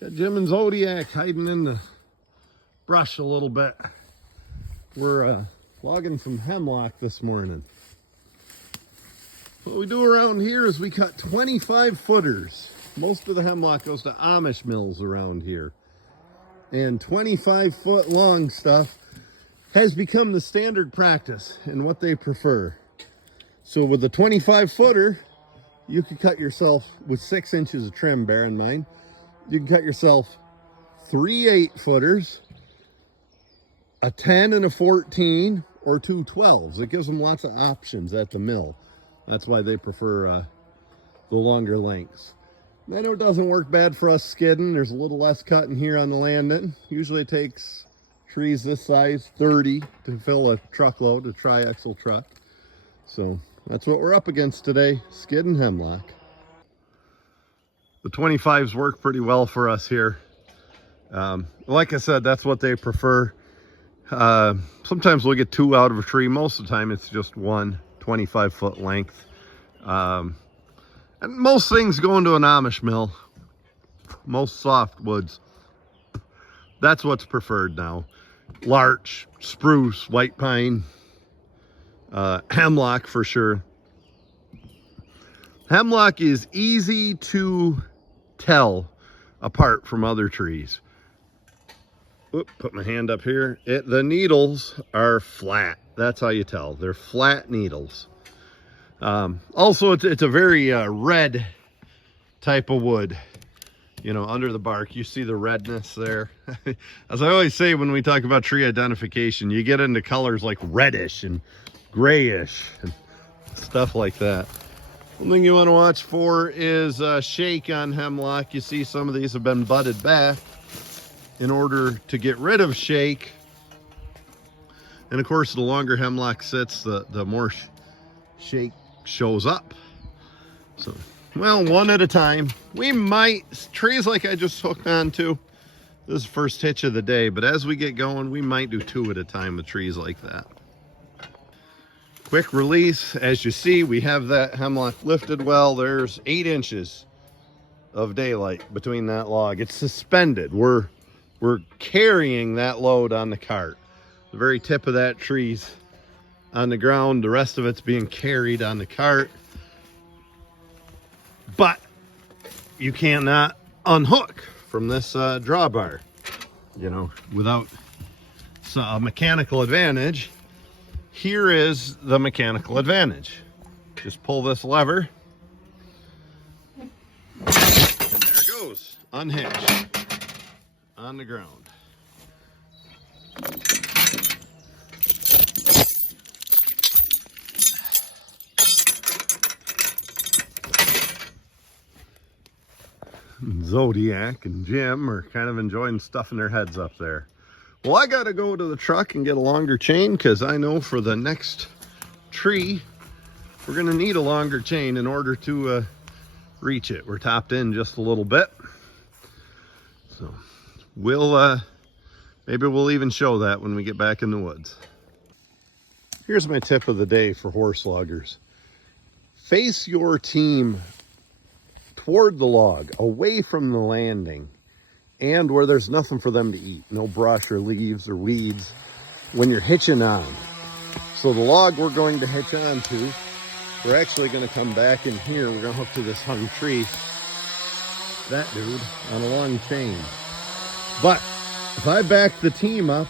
Got Jim and Zodiac hiding in the brush a little bit. We're logging some hemlock this morning. What we do around here is we cut 25 footers. Most of the hemlock goes to Amish mills around here. And 25 foot long stuff has become the standard practice and what they prefer. So with the 25 footer, you could cut yourself with 6 inches of trim, bear in mind. You can cut yourself 3 8-footers, a 10 and a 14, or 2 12s. It gives them lots of options at the mill. That's why they prefer the longer lengths. I know it doesn't work bad for us skidding. There's a little less cutting here on the landing. Usually it takes trees this size, 30, to fill a truckload, a tri-axle truck. So that's what we're up against today, skidding hemlock. The 25s work pretty well for us here. Like I said, that's what they prefer. Sometimes we'll get 2 out of a tree. Most of the time it's just one 25-foot length. And most things go into an Amish mill. Most softwoods. That's what's preferred now. Larch, spruce, white pine, hemlock for sure. Hemlock is easy to tell apart from other trees. Oop, put my hand up here. The needles are flat. That's how you tell. They're flat needles. Also, it's a very red type of wood. You know, under the bark, you see the redness there. As I always say when we talk about tree identification, you get into colors like reddish and grayish and stuff like that. One thing you want to watch for is shake on hemlock. You see some of these have been budded back in order to get rid of shake. And of course, the longer hemlock sits, the more shake shows up. So, well, one at a time. We might, trees like I just hooked on to, this is the first hitch of the day, but as we get going, we might do 2 at a time with trees like that. Quick release. As you see, we have that hemlock lifted well. There's 8 inches of daylight between that log. It's suspended. We're carrying that load on the cart. The very tip of that tree's on the ground. The rest of it's being carried on the cart. But you cannot unhook from this drawbar, you know, without a mechanical advantage. Here is the mechanical advantage. Just pull this lever, and there it goes, unhinged on the ground. Zodiac and Jim are kind of enjoying stuffing their heads up there. Well, I gotta go to the truck and get a longer chain because I know for the next tree we're gonna need a longer chain in order to reach it. We're topped in just a little bit, so we'll maybe we'll even show that when we get back in the woods. Here's my tip of the day for horse loggers. Face your team toward the log, away from the landing, and where there's nothing for them to eat. No brush or leaves or weeds when you're hitching on. So the log we're going to hitch on to, we're actually going to come back in here. We're going to hook to this hung tree, that dude, on a long chain. But if I back the team up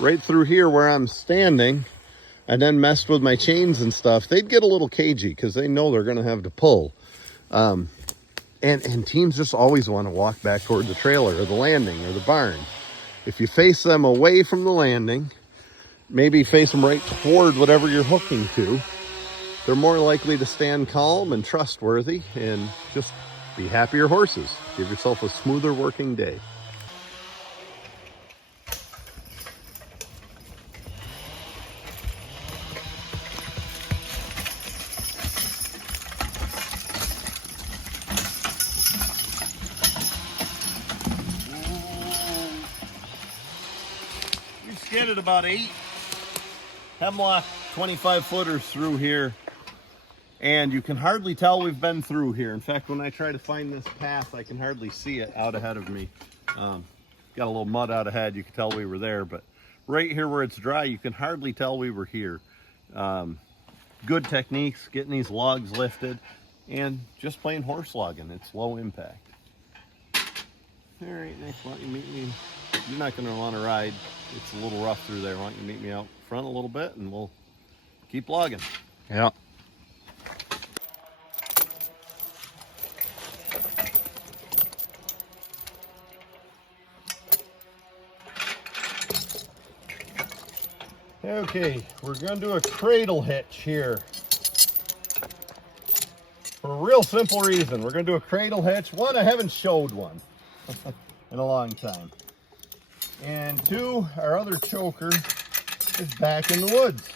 right through here where I'm standing and then messed with my chains and stuff, they'd get a little cagey because they know they're going to have to pull. And teams just always want to walk back toward the trailer or the landing or the barn. If you face them away from the landing, maybe face them right toward whatever you're hooking to, they're more likely to stand calm and trustworthy and just be happier horses. Give yourself a smoother working day. Skidded about 8 hemlock 25 footers through here And you can hardly tell we've been through here. In fact, when I try to find this path, I can hardly see it out ahead of me. Got a little mud out ahead, you can tell we were there, but right here where it's dry, you can hardly tell we were here. Good techniques, getting these logs lifted, and just plain horse logging. It's low impact. All right, Nick, why don't you meet me? You're not going to want to ride. It's a little rough through there. Why don't you meet me out front a little bit, and we'll keep logging. Yeah. Okay, we're going to do a cradle hitch here. For a real simple reason. We're going to do a cradle hitch. One, I haven't showed one in a long time. And two, our other choker is back in the woods.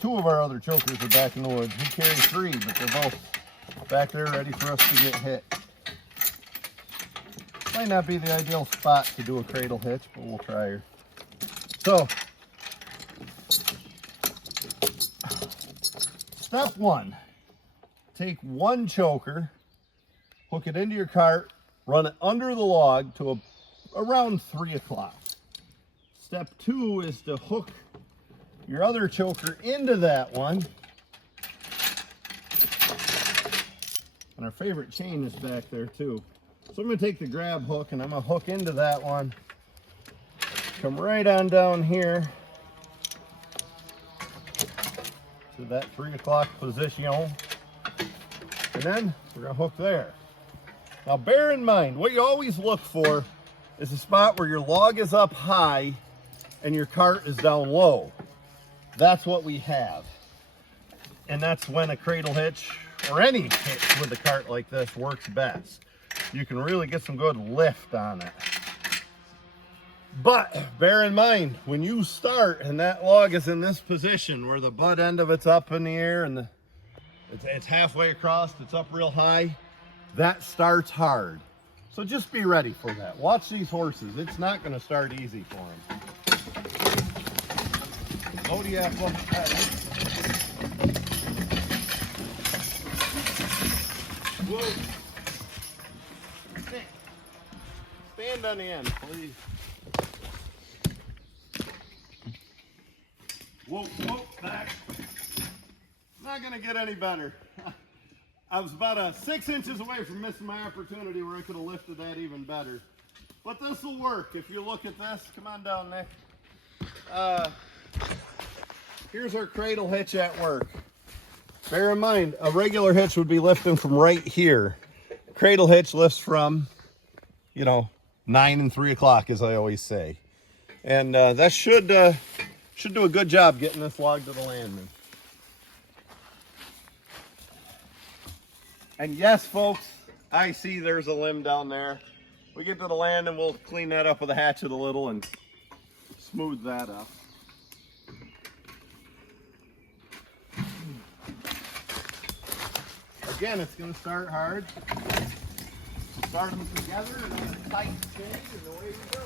Two of our other chokers are back in the woods. We carry three, but they're both back there ready for us to get hit. Might not be the ideal spot to do a cradle hitch, but we'll try her. So, step one, take one choker, hook it into your cart, run it under the log to around 3 o'clock. Step two is to hook your other choker into that one. And our favorite chain is back there too. So I'm going to take the grab hook and I'm going to hook into that one. Come right on down here to that 3 o'clock position. And then we're going to hook there. Now bear in mind, what you always look for is a spot where your log is up high and your cart is down low. That's what we have. And that's when a cradle hitch or any hitch with a cart like this works best. You can really get some good lift on it. But bear in mind, when you start and that log is in this position where the butt end of it's up in the air and it's halfway across, it's up real high, that starts hard. So just be ready for that. Watch these horses. It's not going to start easy for them. Zodiac looks better. Whoa. Stand on the end, please. Whoa, whoa, back. Not gonna get any better. I was about 6 inches away from missing my opportunity where I could have lifted that even better. But this will work. If you look at this, come on down, Nick. Here's our cradle hitch at work. Bear in mind, a regular hitch would be lifting from right here. Cradle hitch lifts from, 9 and 3 o'clock, as I always say. And that should do a good job getting this log to the landing. And yes, folks, I see there's a limb down there. We get to the landing, we'll clean that up with a hatchet a little and smooth that up. Again, it's going to start hard. Start them together and then a tight chain and away you go.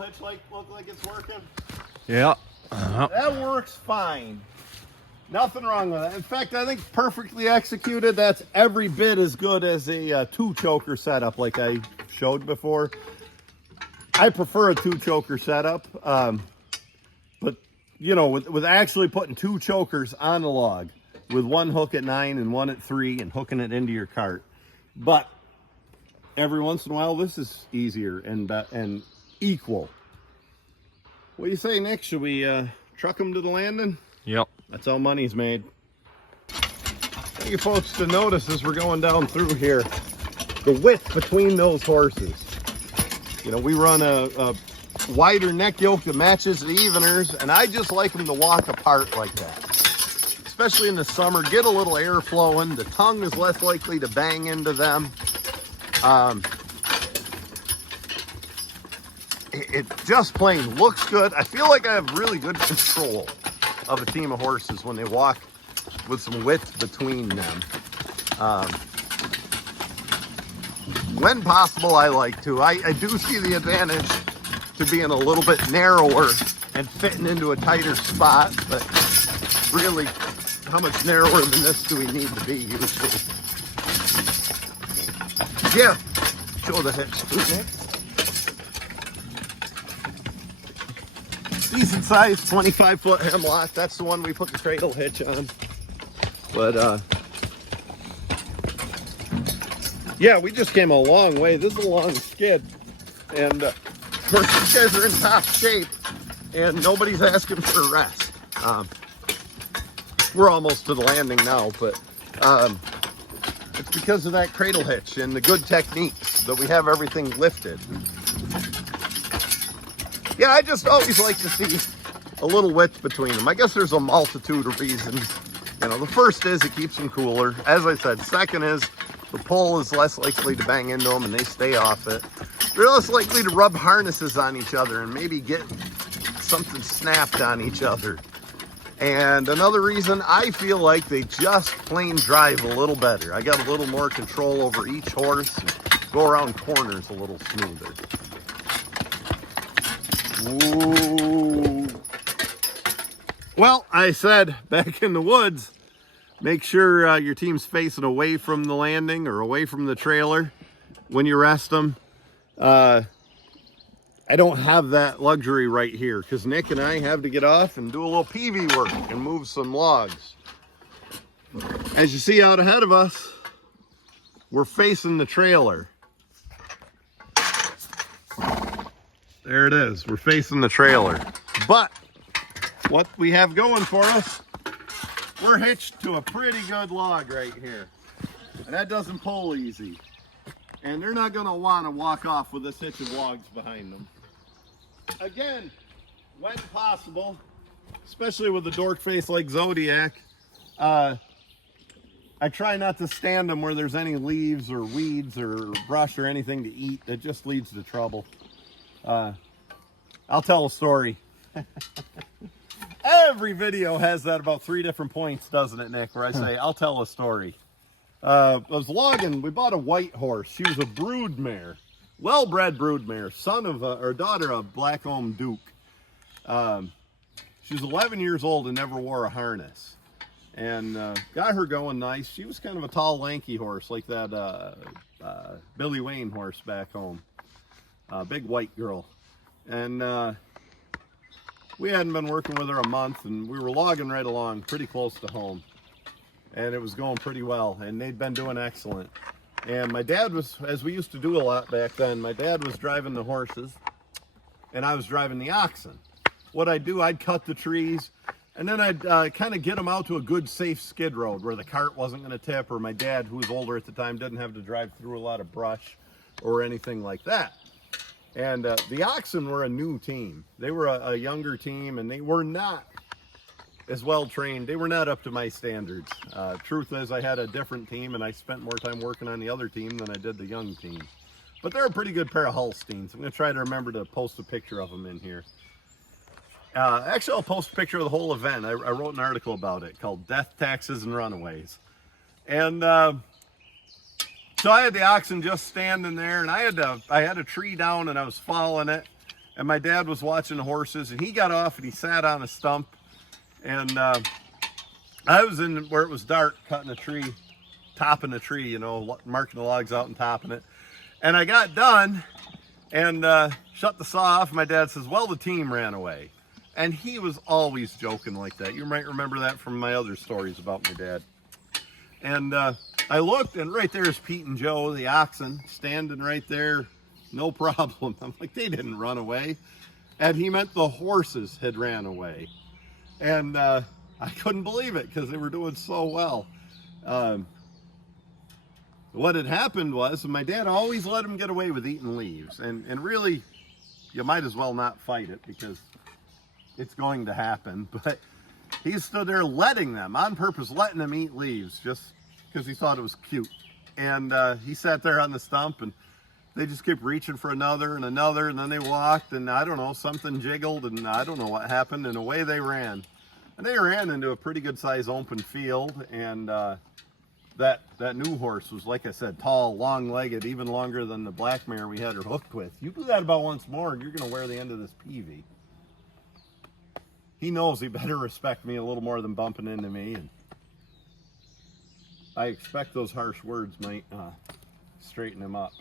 Hitch look like it's working? Yeah. That works fine. Nothing wrong with that. In fact, I think perfectly executed, that's every bit as good as a two choker setup like I showed before. I prefer a two choker setup, but with actually putting two chokers on the log with one hook at 9 and one at 3 and hooking it into your cart. But every once in a while, this is easier and equal. What do you say, Nick? Should we truck them to the landing? Yep. That's how money's made. I want you folks to notice as we're going down through here, the width between those horses. We run a wider neck yoke that matches the eveners, and I just like them to walk apart like that. Especially in the summer, get a little air flowing. The tongue is less likely to bang into them. it just plain looks good. I feel like I have really good control of a team of horses when they walk with some width between them. When possible, I like to. I do see the advantage to being a little bit narrower and fitting into a tighter spot, but really, how much narrower than this do we need to be usually? Yeah, show the hitch too, Nick. Decent size 25-foot hemlock. That's the one we put the cradle hitch on. But yeah, we just came a long way. This is a long skid, and of course these guys are in top shape, and nobody's asking for a rest. We're almost to the landing now, but it's because of that cradle hitch and the good techniques that we have everything lifted. Yeah, I just always like to see a little width between them. I guess there's a multitude of reasons. You know, the first is it keeps them cooler. As I said, second is the pole is less likely to bang into them and they stay off it. They're less likely to rub harnesses on each other and maybe get something snapped on each other. And another reason, I feel like they just plain drive a little better. I got a little more control over each horse and go around corners a little smoother. Ooh. Well, I said back in the woods, make sure your team's facing away from the landing or away from the trailer when you rest them. I don't have that luxury right here because Nick and I have to get off and do a little PV work and move some logs. As you see out ahead of us, we're facing the trailer. There it is. We're facing the trailer. But what we have going for us, we're hitched to a pretty good log right here. And that doesn't pull easy. And they're not going to want to walk off with this hitch of logs behind them. Again, when possible, especially with a dork face like Zodiac, I try not to stand them where there's any leaves or weeds or brush or anything to eat. It just leads to trouble. I'll tell a story. Every video has that about 3 different points, doesn't it, Nick? Where I say, I'll tell a story. I was logging, we bought a white horse. She was a brood mare, well-bred brood mare, son of or daughter of Blackcomb Duke. She was 11 years old and never wore a harness. And got her going nice. She was kind of a tall, lanky horse, like that Billy Wayne horse back home. Big white girl. And we hadn't been working with her a month, and we were logging right along pretty close to home. And it was going pretty well, and they'd been doing excellent. And my dad was, as we used to do a lot back then, my dad was driving the horses, and I was driving the oxen. What I'd do, I'd cut the trees, and then I'd kind of get them out to a good, safe skid road where the cart wasn't going to tip, or my dad, who was older at the time, didn't have to drive through a lot of brush or anything like that. And the oxen were a new team. They were a younger team, and they were not as well trained. They were not up to my standards. Truth is, I had a different team, and I spent more time working on the other team than I did the young team. But they're a pretty good pair of Holsteins. I'm going to try to remember to post a picture of them in here. Actually, I'll post a picture of the whole event. I wrote an article about it called Death, Taxes, and Runaways. And so I had the oxen just standing there, and I had a tree down, and I was following it. And my dad was watching the horses, and he got off, and he sat on a stump. And I was in where it was dark, cutting a tree, topping a tree, you know, marking the logs out and topping it. And I got done and shut the saw off. My dad says, well, the team ran away. And he was always joking like that. You might remember that from my other stories about my dad. And I looked, and right there is Pete and Joe, the oxen, standing right there, no problem. I'm like, they didn't run away. And he meant the horses had ran away. And I couldn't believe it because they were doing so well. What had happened was my dad always let them get away with eating leaves. And really, you might as well not fight it because it's going to happen. But he stood there letting them, on purpose, letting them eat leaves just because he thought it was cute. And he sat there on the stump, and they just kept reaching for another and another, and then they walked, and I don't know, something jiggled, and I don't know what happened, and away they ran. And they ran into a pretty good size open field, and that new horse was, like I said, tall, long-legged, even longer than the black mare we had her hooked with. You do that about once more, and you're going to wear the end of this peavy. He knows he better respect me a little more than bumping into me, and I expect those harsh words might straighten him up.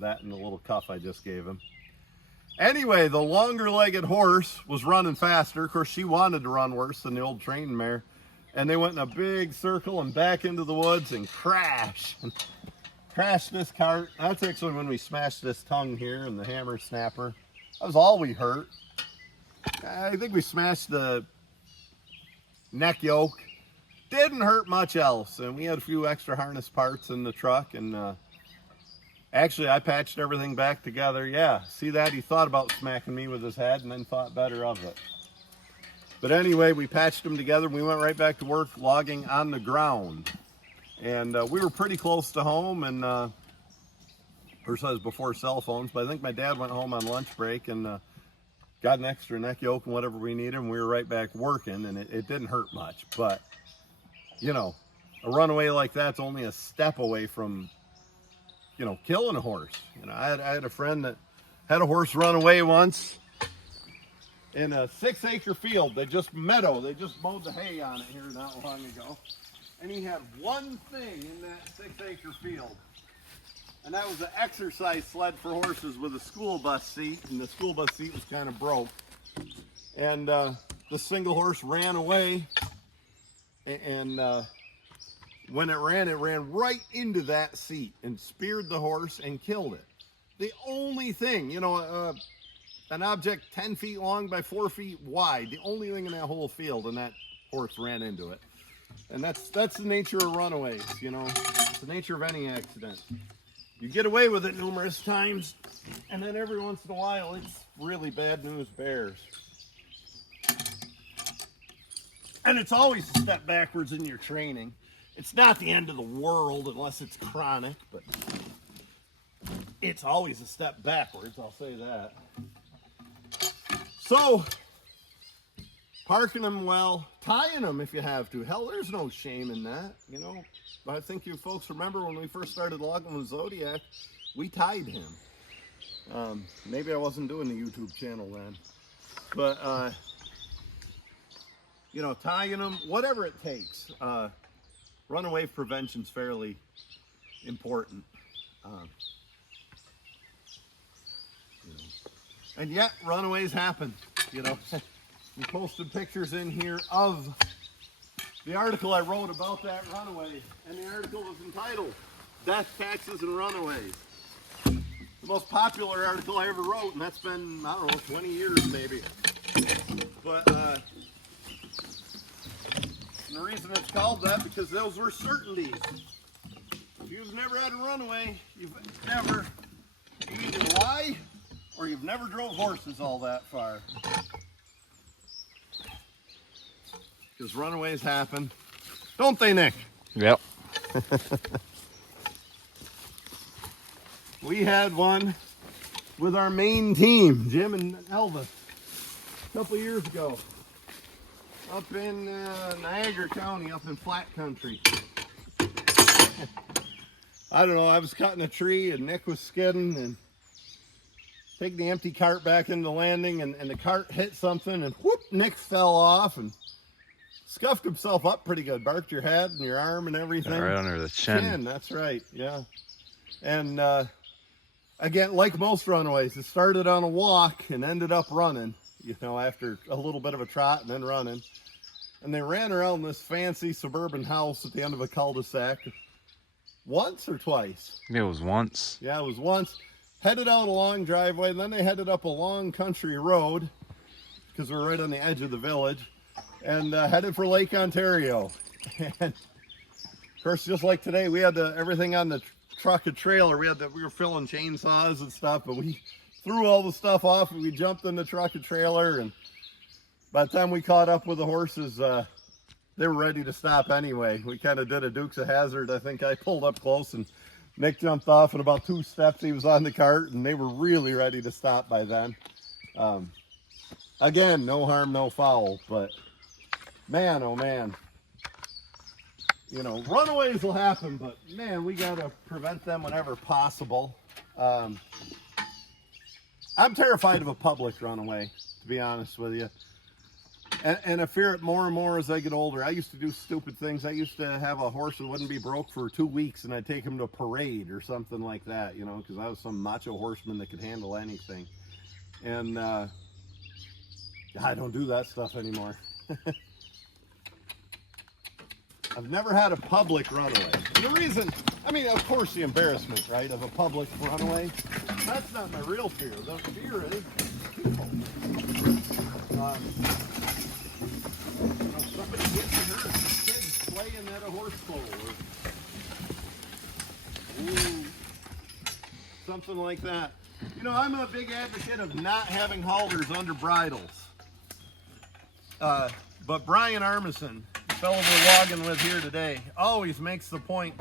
That and the little cuff I just gave him. Anyway, the longer-legged horse was running faster. Of course, she wanted to run worse than the old training mare. And they went in a big circle and back into the woods and crashed this cart. That's actually when we smashed this tongue here and the hammer snapper. That was all we hurt. I think we smashed the neck yoke. Didn't hurt much else. And we had a few extra harness parts in the truck, and actually, I patched everything back together. Yeah, see that? He thought about smacking me with his head and then thought better of it. But anyway, we patched them together. We went right back to work logging on the ground. And we were pretty close to home. And of course, that was before cell phones. But I think my dad went home on lunch break and got an extra neck yoke and whatever we needed. And we were right back working. And it didn't hurt much. But, you know, a runaway like that's only a step away from, you know, killing a horse. You know, I had a friend that had a horse run away once in a 6-acre field. They just mowed the hay on it here not long ago. And he had one thing in that 6-acre field. And that was an exercise sled for horses with a school bus seat. And the school bus seat was kind of broke. And the single horse ran away. And when it ran right into that seat and speared the horse and killed it. The only thing, you know, an object 10 feet long by 4 feet wide, the only thing in that whole field, and that horse ran into it. And that's the nature of runaways, you know. It's the nature of any accident. You get away with it numerous times, and then every once in a while, it's really bad news bears. And it's always a step backwards in your training. It's not the end of the world unless it's chronic, but it's always a step backwards, I'll say that. So, parking them well, tying them if you have to. Hell, there's no shame in that, you know. I think you folks remember when we first started logging with Zodiac, we tied him. Maybe I wasn't doing the YouTube channel then. But, you know, tying them, whatever it takes. Runaway prevention's fairly important. You know. And yet, runaways happen, you know. We posted pictures in here of the article I wrote about that runaway. And the article was entitled, Death, Taxes, and Runaways. The most popular article I ever wrote, and that's been, I don't know, 20 years maybe. But, and the reason it's called that, because those were certainties. If you've never had a runaway, you either lie or you've never drove horses all that far. Because runaways happen. Don't they, Nick? Yep. We had one with our main team, Jim and Elvis, a couple years ago. Up in Niagara County, up in flat country. I don't know, I was cutting a tree and Nick was skidding and taking the empty cart back into the landing, and the cart hit something and whoop, Nick fell off and scuffed himself up pretty good. Barked your head and your arm and everything. Right under the chin. That's right, yeah. And again, like most runaways, it started on a walk and ended up running, you know, after a little bit of a trot and then running. And they ran around this fancy suburban house at the end of a cul-de-sac once or twice. It was once. Yeah, it was once. Headed out a long driveway, and then they headed up a long country road because we're right on the edge of the village, and headed for Lake Ontario. And of course, just like today, we had everything on the truck and trailer. We were filling chainsaws and stuff, but we threw all the stuff off and we jumped in the truck and trailer, and by the time we caught up with the horses, they were ready to stop anyway. We kind of did a Dukes of Hazzard. I think I pulled up close and Nick jumped off, and about 2 steps he was on the cart, and they were really ready to stop by then. Again, no harm, no foul, but man, oh man. You know, runaways will happen, but man, we got to prevent them whenever possible. I'm terrified of a public runaway, to be honest with you. And I fear it more and more as I get older. I used to do stupid things. I used to have a horse that wouldn't be broke for 2 weeks, and I'd take him to a parade or something like that, you know, because I was some macho horseman that could handle anything. And I don't do that stuff anymore. I've never had a public runaway. And the reason, I mean, of course the embarrassment, right, of a public runaway, that's not my real fear. The fear is people. Somebody gets hurt, kids playing at a horse pole, or something like that. You know, I'm a big advocate of not having halters under bridles. But Brian Armisen, the fellow we're logging with here today, always makes the point.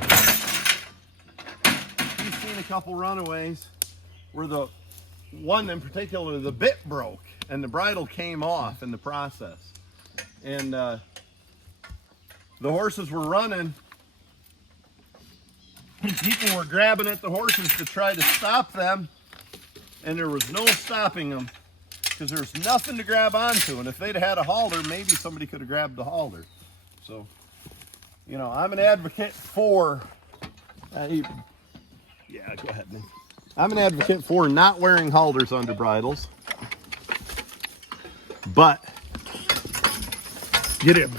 He's seen a couple runaways where the one in particular, the bit broke and the bridle came off in the process. And the horses were running, and people were grabbing at the horses to try to stop them, and there was no stopping them because there's nothing to grab onto. And if they'd had a halter, maybe somebody could have grabbed the halter. So, you know, I'm an advocate for yeah, go ahead, Nick. I'm an advocate for not wearing halters under bridles, but get him.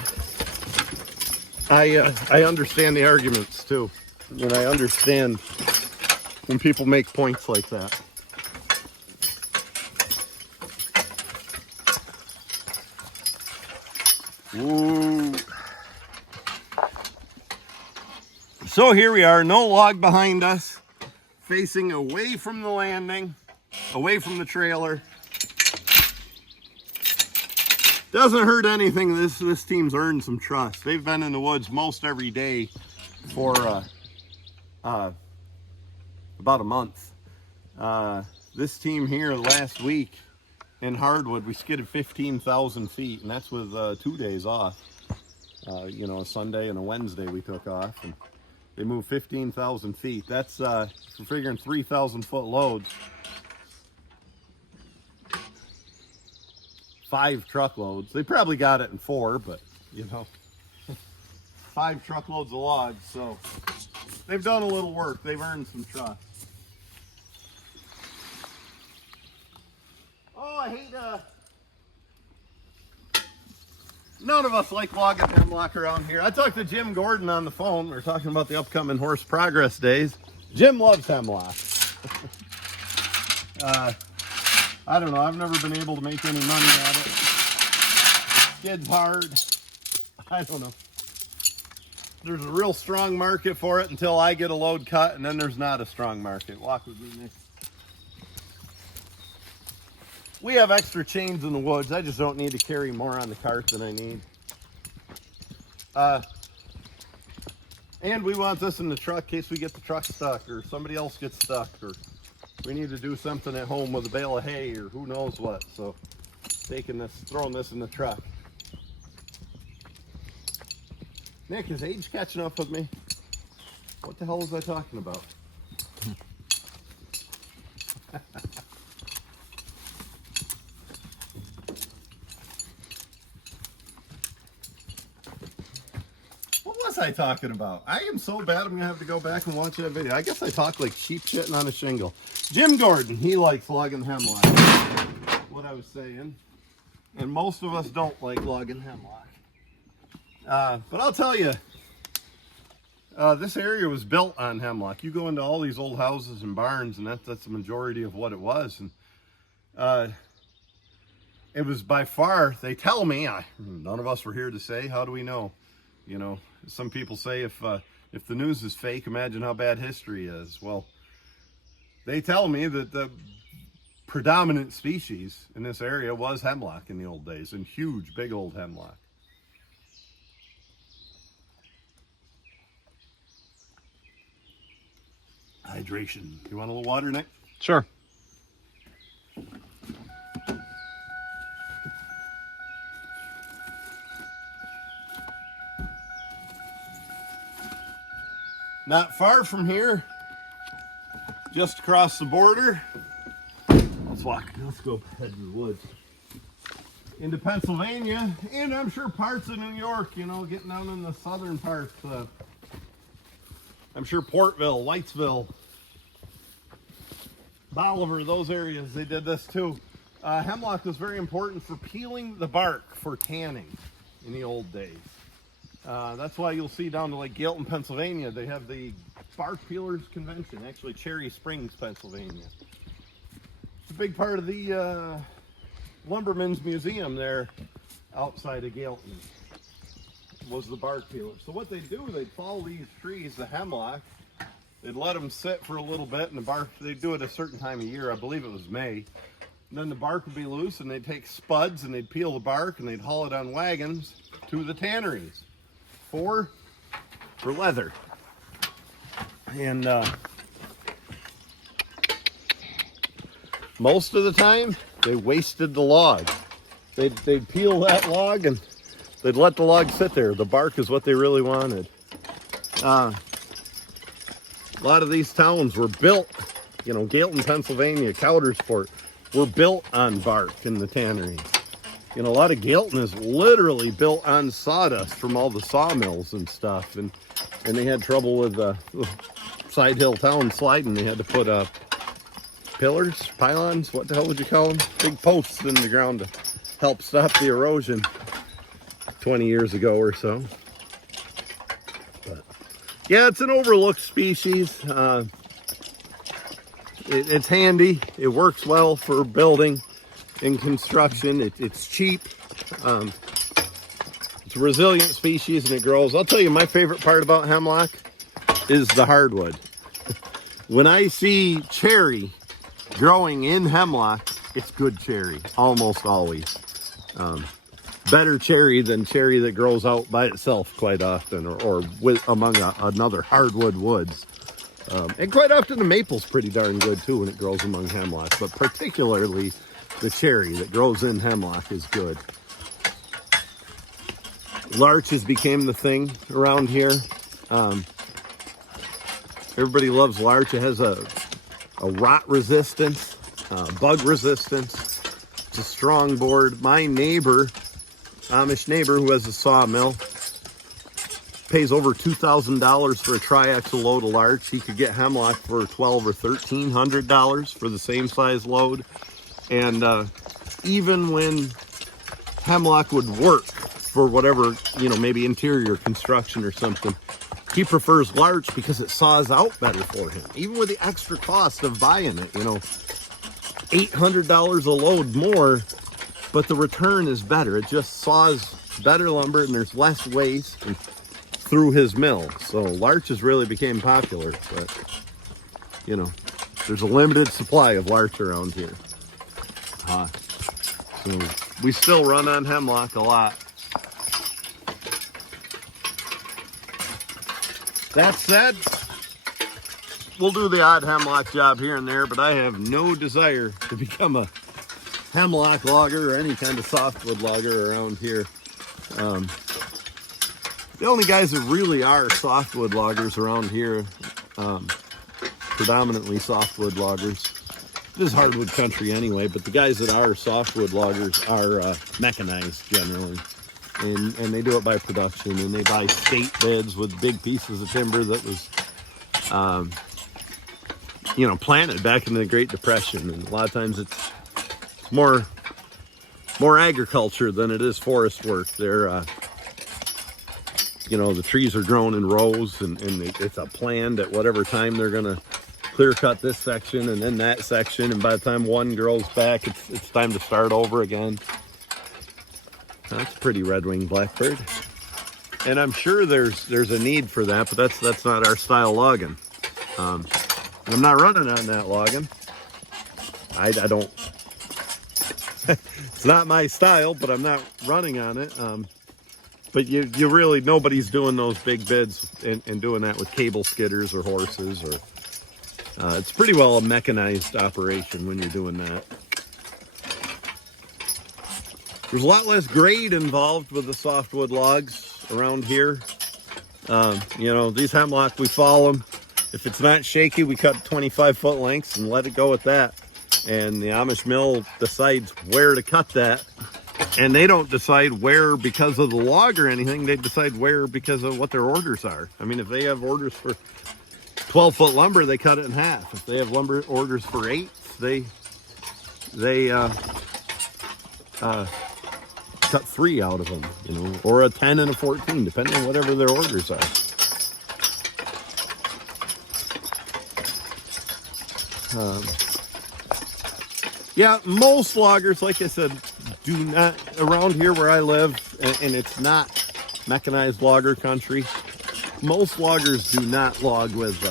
I understand the arguments too, and I understand when people make points like that. Ooh. So here we are, no log behind us, facing away from the landing, away from the trailer. Doesn't hurt anything. This team's earned some trust. They've been in the woods most every day for about a month. This team here last week in Hardwood, we skidded 15,000 feet, and that's with 2 days off. You know, a Sunday and a Wednesday we took off, and they moved 15,000 feet. That's for figuring 3,000 foot loads. 5 truckloads. They probably got it in 4, but you know, 5 truckloads of logs. So they've done a little work. They've earned some trust. Oh, I hate none of us like logging hemlock around here. I talked to Jim Gordon on the phone. We were talking about the upcoming horse progress days. Jim loves hemlock. I don't know. I've never been able to make any money at it. Skid's hard. I don't know. There's a real strong market for it until I get a load cut, and then there's not a strong market. Walk with me, Nick. We have extra chains in the woods. I just don't need to carry more on the cart than I need. And we want this in the truck in case we get the truck stuck or somebody else gets stuck or we need to do something at home with a bale of hay or who knows what. So throwing this in the truck. Nick, is age catching up with me? What the hell was I talking about? What was I talking about? I am so bad I'm going to have to go back and watch that video. I guess I talk like sheep shitting on a shingle. Jim Gordon, he likes logging hemlock. What I was saying. And most of us don't like logging hemlock. But I'll tell you, this area was built on hemlock. You go into all these old houses and barns, and that's the majority of what it was. And it was by far, they tell me, none of us were here to say, how do we know? You know, some people say if the news is fake, imagine how bad history is. Well, they tell me that the predominant species in this area was hemlock in the old days, and huge, big old hemlock. hydration. You want a little water, Nick? Sure. Not far from here, just across the border. Let's go head to the woods. Into Pennsylvania, and I'm sure parts of New York, you know, getting down in the southern parts. I'm sure Portville, Whitesville, Bolivar, those areas, they did this too. Hemlock was very important for peeling the bark for tanning in the old days. That's why you'll see down to like Galton, Pennsylvania, they have the Bark Peelers Convention, actually Cherry Springs, Pennsylvania. It's a big part of the Lumberman's Museum there outside of Galton, was the bark peeler. So what they'd do, they'd follow these trees, the hemlock, they'd let them sit for a little bit, and the bark, they'd do it a certain time of year, I believe it was May. And then the bark would be loose, and they'd take spuds and they'd peel the bark and they'd haul it on wagons to the tanneries for leather. And most of the time they wasted the log. They'd peel that log and they'd let the log sit there. The bark is what they really wanted. A lot of these towns were built, you know, Galton, Pennsylvania, Coudersport, were built on bark in the tannery. You know, a lot of Galton is literally built on sawdust from all the sawmills and stuff. And they had trouble with Side Hill Town sliding. They had to put pillars, pylons, what the hell would you call them? Big posts in the ground to help stop the erosion 20 years ago or so. But yeah, it's an overlooked species. It's handy. It works well for building and construction. It's cheap. It's a resilient species and it grows. I'll tell you, my favorite part about hemlock is the hardwood. When I see cherry growing in hemlock, it's good cherry, almost always. Better cherry than cherry that grows out by itself quite often, or with among another hardwood woods. And quite often the maple's pretty darn good too when it grows among hemlock, but particularly the cherry that grows in hemlock is good. Larches became the thing around here. Everybody loves larch. It has a rot resistance, bug resistance. It's a strong board. My neighbor, Amish neighbor who has a sawmill, pays over $2,000 for a triaxle load of larch. He could get hemlock for $1,200 or $1,300 for the same size load. And even when hemlock would work for whatever, you know, maybe interior construction or something, he prefers larch because it saws out better for him, even with the extra cost of buying it, you know, $800 a load more, but the return is better. It just saws better lumber and there's less waste through his mill. So larches really became popular, but you know, there's a limited supply of larch around here. So we still run on hemlock a lot. That said, we'll do the odd hemlock job here and there, but I have no desire to become a hemlock logger or any kind of softwood logger around here. The only guys that really are softwood loggers around here, predominantly softwood loggers. This is hardwood country anyway, but the guys that are softwood loggers are mechanized generally. And they do it by production, and they buy state beds with big pieces of timber that was, you know, planted back in the Great Depression. And a lot of times it's more agriculture than it is forest work. They're, you know, the trees are grown in rows, and it's a planned at whatever time they're going to clear cut this section and then that section. And by the time one grows back, it's time to start over again. That's a pretty red-winged blackbird. And I'm sure there's a need for that, but that's not our style logging. I'm not running on that logging. I don't, it's not my style, but I'm not running on it. But you really, nobody's doing those big beds and doing that with cable skidders or horses or It's pretty well a mechanized operation when you're doing that. There's a lot less grade involved with the softwood logs around here. You know, these hemlock, we follow them. If it's not shaky, we cut 25-foot lengths and let it go at that. And the Amish mill decides where to cut that. And they don't decide where because of the log or anything. They decide where because of what their orders are. I mean, if they have orders for 12-foot lumber, they cut it in half. If they have lumber orders for 8, they cut 3 out of them, you know, or a 10 and a 14, depending on whatever their orders are. Yeah, most loggers, like I said, do not, around here where I live, and it's not mechanized logger country, most loggers do not log with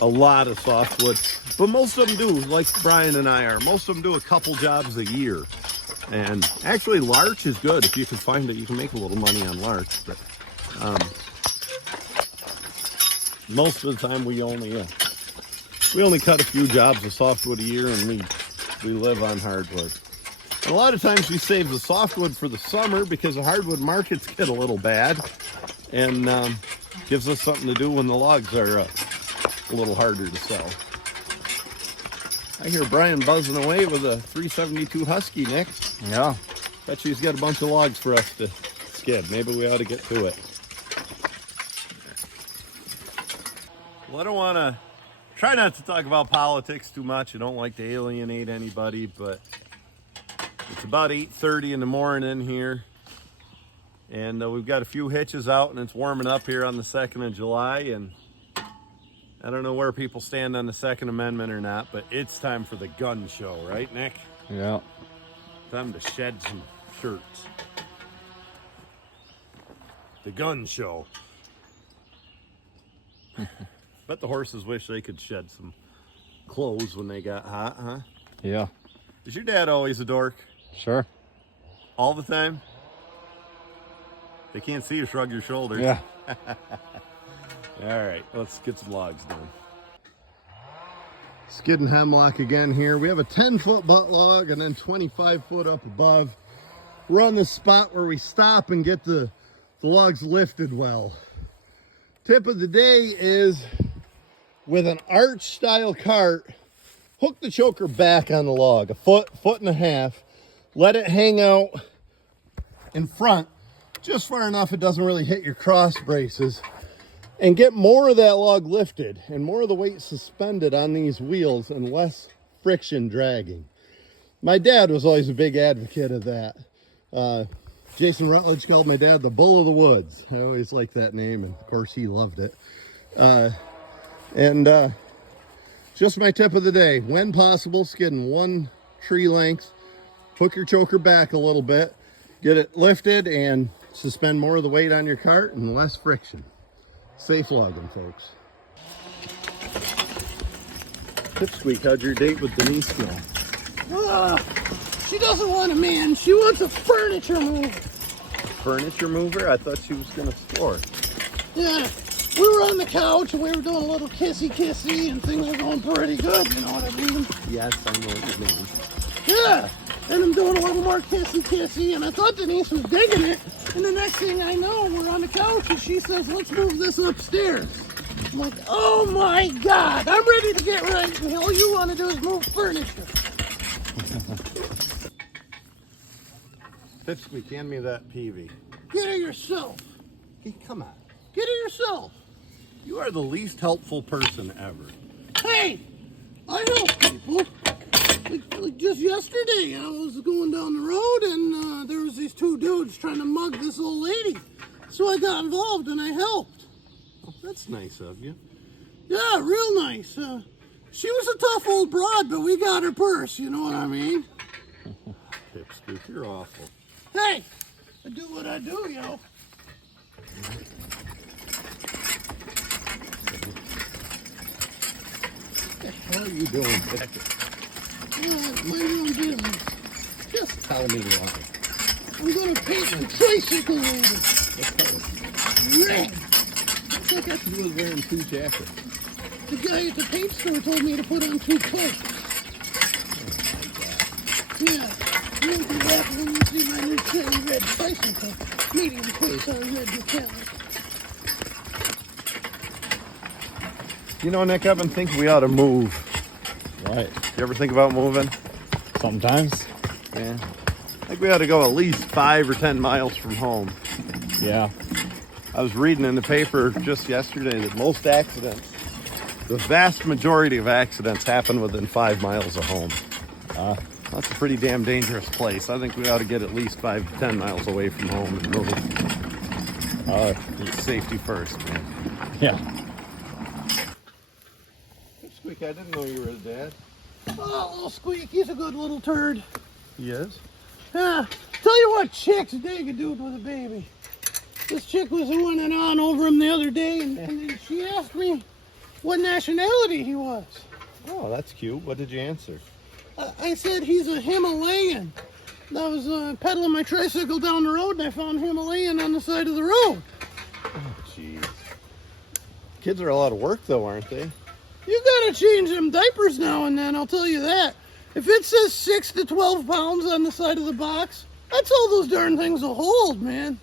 a lot of softwood, but most of them do, like Brian and I are. Most of them do a couple jobs a year. And actually larch is good. If you can find it, you can make a little money on larch, but most of the time we only cut a few jobs of softwood a year, and we live on hardwood. And a lot of times we save the softwood for the summer because the hardwood markets get a little bad, and gives us something to do when the logs are a little harder to sell. I hear Brian buzzing away with a 372 Husky, Nick. Yeah. Bet you he's got a bunch of logs for us to skid. Maybe we ought to get to it. Well, I don't want to try not to talk about politics too much. I don't like to alienate anybody, but it's about 8:30 in the morning here. And we've got a few hitches out, and it's warming up here on the 2nd of July. And I don't know where people stand on the Second Amendment or not, but it's time for the gun show, right, Nick? Yeah. Time to shed some shirts. The gun show. Bet the horses wish they could shed some clothes when they got hot, huh? Yeah. Is your dad always a dork? Sure. All the time? They can't see you, shrug your shoulders. Yeah. All right, let's get some logs done. Skidding hemlock again here. We have a 10-foot butt log and then 25-foot up above. We're on the spot where we stop and get the logs lifted well. Tip of the day is with an arch style cart, hook the choker back on the log, a foot and a half. Let it hang out in front just far enough it doesn't really hit your cross braces. And get more of that log lifted and more of the weight suspended on these wheels and less friction dragging. My dad was always a big advocate of that. Jason Rutledge called my dad the Bull of the Woods. I always liked that name, and of course he loved it. Just my tip of the day, when possible, skidding 1 tree length, hook your choker back a little bit, get it lifted and suspend more of the weight on your cart and less friction. Safe logging, folks. Pipsqueak, how'd your date with Denise go? She doesn't want a man. She wants a furniture mover. Furniture mover? I thought she was going to store. Yeah, we were on the couch and we were doing a little kissy and things were going pretty good, you know what I mean? Yes, I know what you mean. Yeah, and I'm doing a little more kissy and I thought Denise was digging it. And the next thing I know, we're on the couch and she says, let's move this upstairs. I'm like, oh my God, I'm ready to get right. And all you want to do is move furniture. Pipsqueak, hand me that PV. Get it yourself. Hey, come on. Get it yourself. You are the least helpful person ever. Hey, I help people. Like just yesterday, I was going down the road and there was these 2 dudes trying to mug this old lady. So I got involved and I helped. Oh, that's nice of you. Yeah, real nice. She was a tough old broad, but we got her purse, you know what I mean? Pipsqueak, you're awful. Hey, I do what I do, yo. What the hell are you doing, Pipsqueak? My own business. Just tell me why. I'm gonna paint the tricycle over. What color? Red. What's that got to do with wearing 2 jackets? The guy at the paint store told me to put on 2 coats. Yeah, you'll be happy when you see my new cherry red bicycle. Medium coats on red metallic. You know, Nick, I've been thinking we ought to move. Right. You ever think about moving? Sometimes. Yeah. I think we ought to go at least 5 or 10 miles from home. Yeah. I was reading in the paper just yesterday that most accidents, the vast majority of accidents happen within 5 miles of home. That's a pretty damn dangerous place. I think we ought to get at least 5 to 10 miles away from home and move. It's safety first, man. Yeah. Squeak, I didn't know you were a dad. Oh, little Squeak, he's a good little turd. He is? Yeah, tell you what chicks dig a dude with a baby. This chick was running on over him the other day, and she asked me what nationality he was. Oh, that's cute. What did you answer? I said he's a Himalayan. I was pedaling my tricycle down the road, and I found Himalayan on the side of the road. Oh, jeez. Kids are a lot of work, though, aren't they? You gotta change them diapers now and then, I'll tell you that. If it says 6 to 12 pounds on the side of the box, that's all those darn things will hold, man.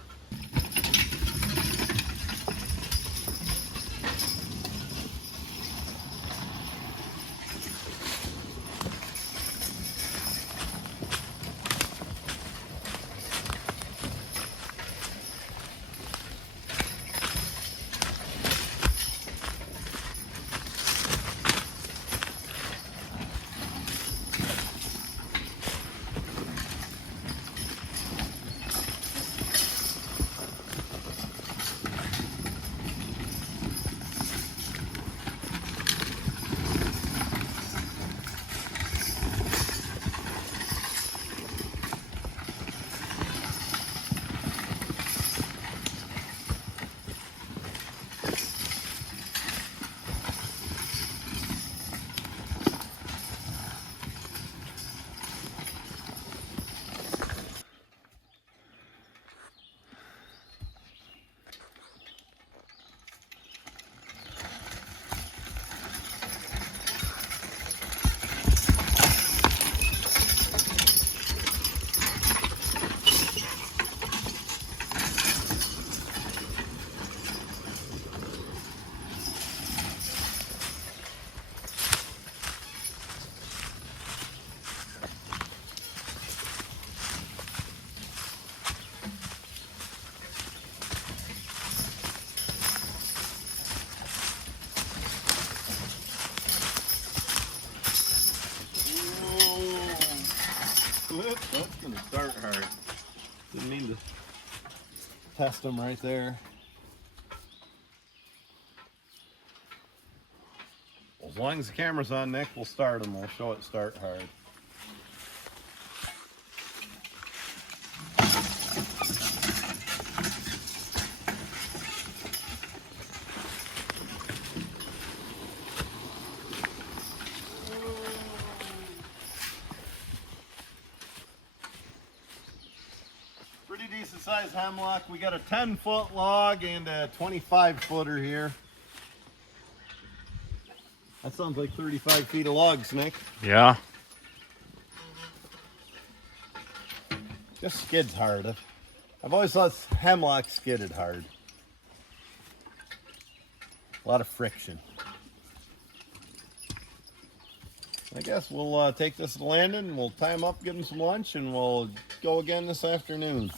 That's gonna start hard. Didn't mean to test them right there. As long as the camera's on, Nick, we'll start them. We'll show it start hard. Pretty decent sized hemlock. We got a 10-foot log and a 25-footer here. That sounds like 35 feet of logs, Nick. Yeah. This skids hard. I've always thought hemlock skidded hard. A lot of friction. I guess we'll take this to Landon, we'll tie him up, give him some lunch, and we'll go again this afternoon.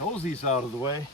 Cozy's out of the way.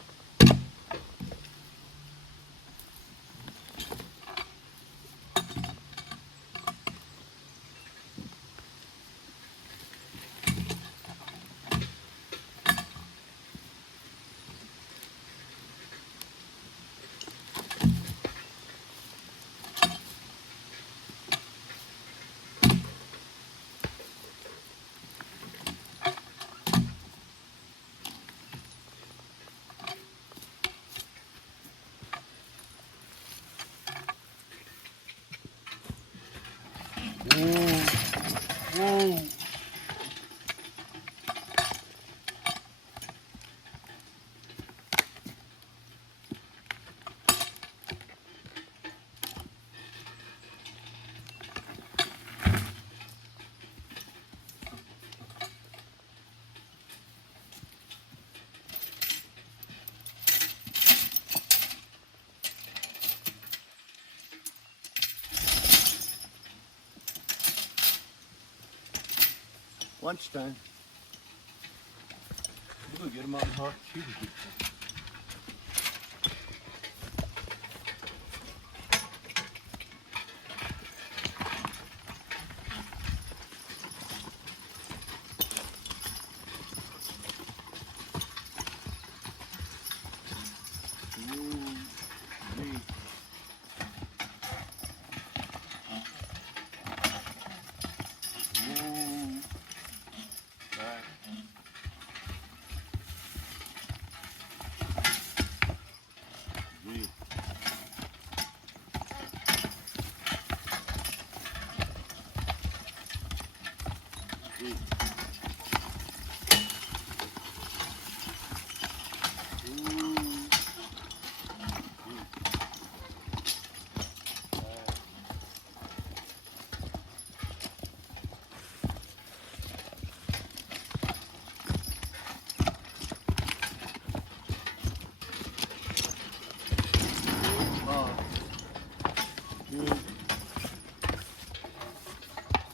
Whoa. Lunchtime. We'll go get him on hot.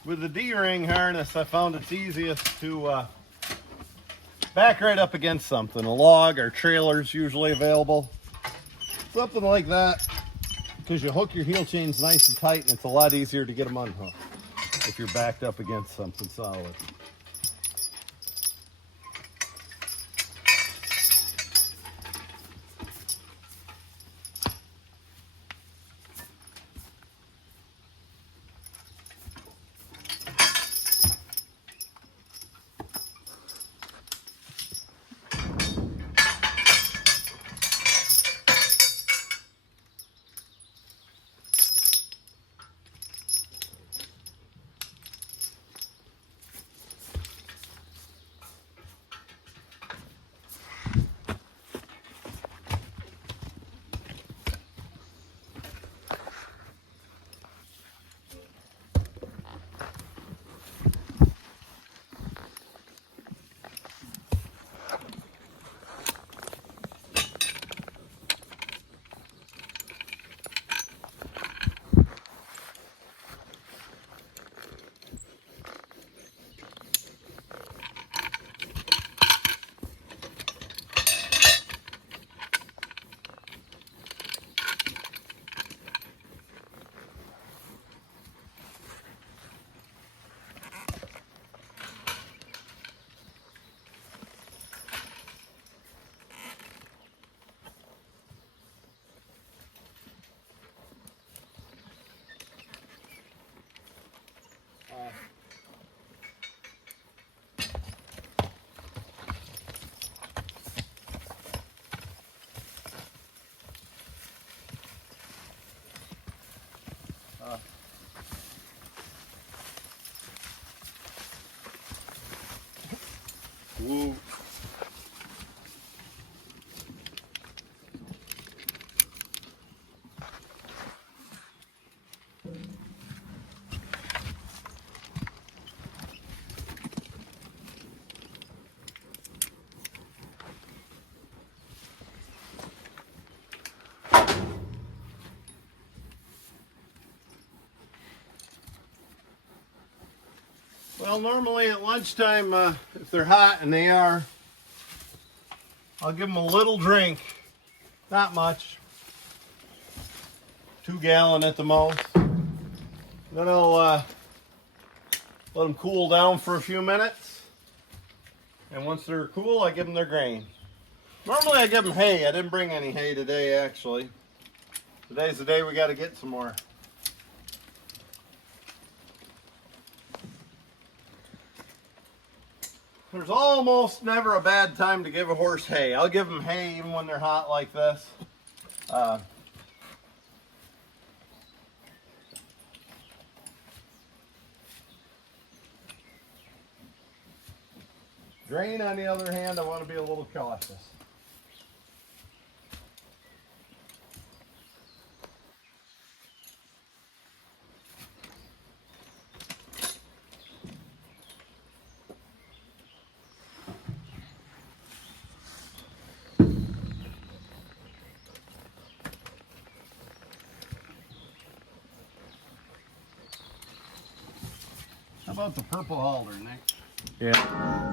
With the D-ring harness, I found it's easiest to back right up against something. A log or trailer's usually available. Something like that, because you hook your heel chains nice and tight, and it's a lot easier to get them unhooked if you're backed up against something solid. Whoa. Well, normally at lunchtime, if they're hot, and they are, I'll give them a little drink. Not much. 2 gallon at the most. Then I'll let them cool down for a few minutes. And once they're cool, I give them their grain. Normally I give them hay. I didn't bring any hay today, actually. Today's the day we got to get some more. There's almost never a bad time to give a horse hay. I'll give them hay even when they're hot like this. Grain, on the other hand, I want to be a little cautious. How about the purple halter, Nick? Yeah.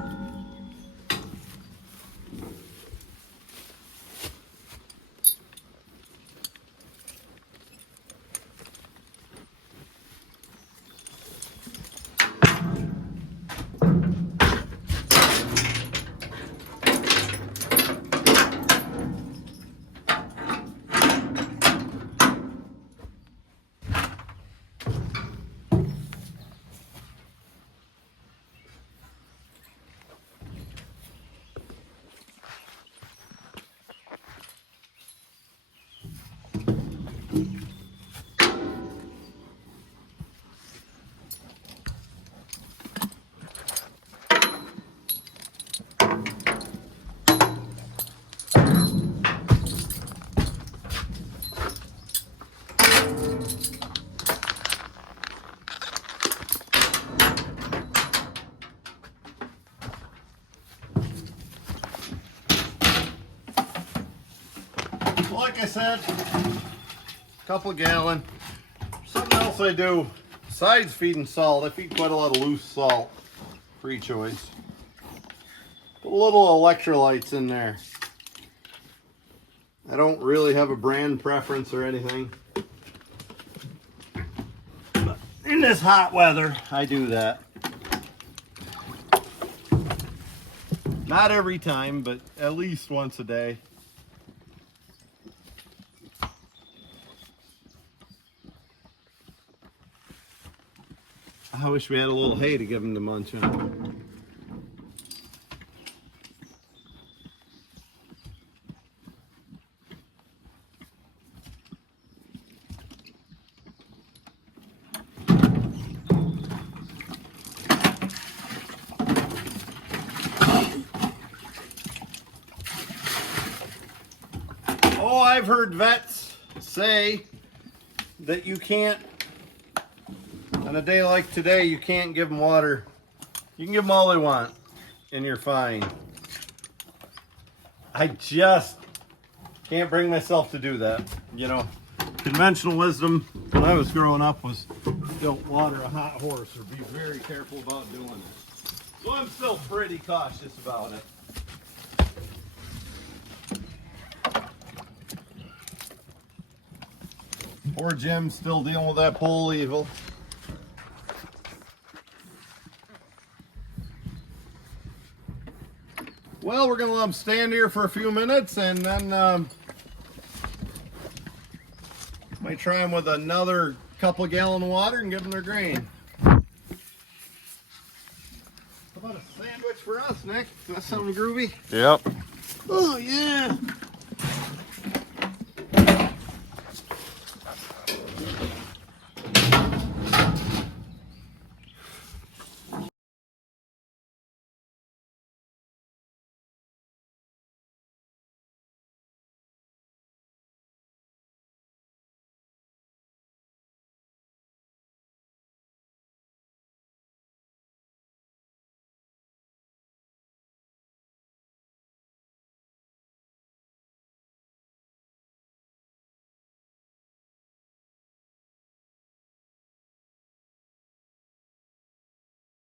Like I said, a couple gallon. Something else I do, besides feeding salt, I feed quite a lot of loose salt, free choice. Put a little electrolytes in there. I don't really have a brand preference or anything. But in this hot weather, I do that. Not every time, but at least once a day. I wish we had a little hay to give them to munch on. Oh, I've heard vets say that you can't, on a day like today, you can't give them water. You can give them all they want, and you're fine. I just can't bring myself to do that. You know, conventional wisdom when I was growing up was don't water a hot horse or be very careful about doing it. So I'm still pretty cautious about it. Poor Jim's still dealing with that pole evil. Well, we're going to let them stand here for a few minutes and then might try them with another couple of gallons of water and give them their grain. How about a sandwich for us, Nick? Does that sound groovy? Yep. Oh, yeah.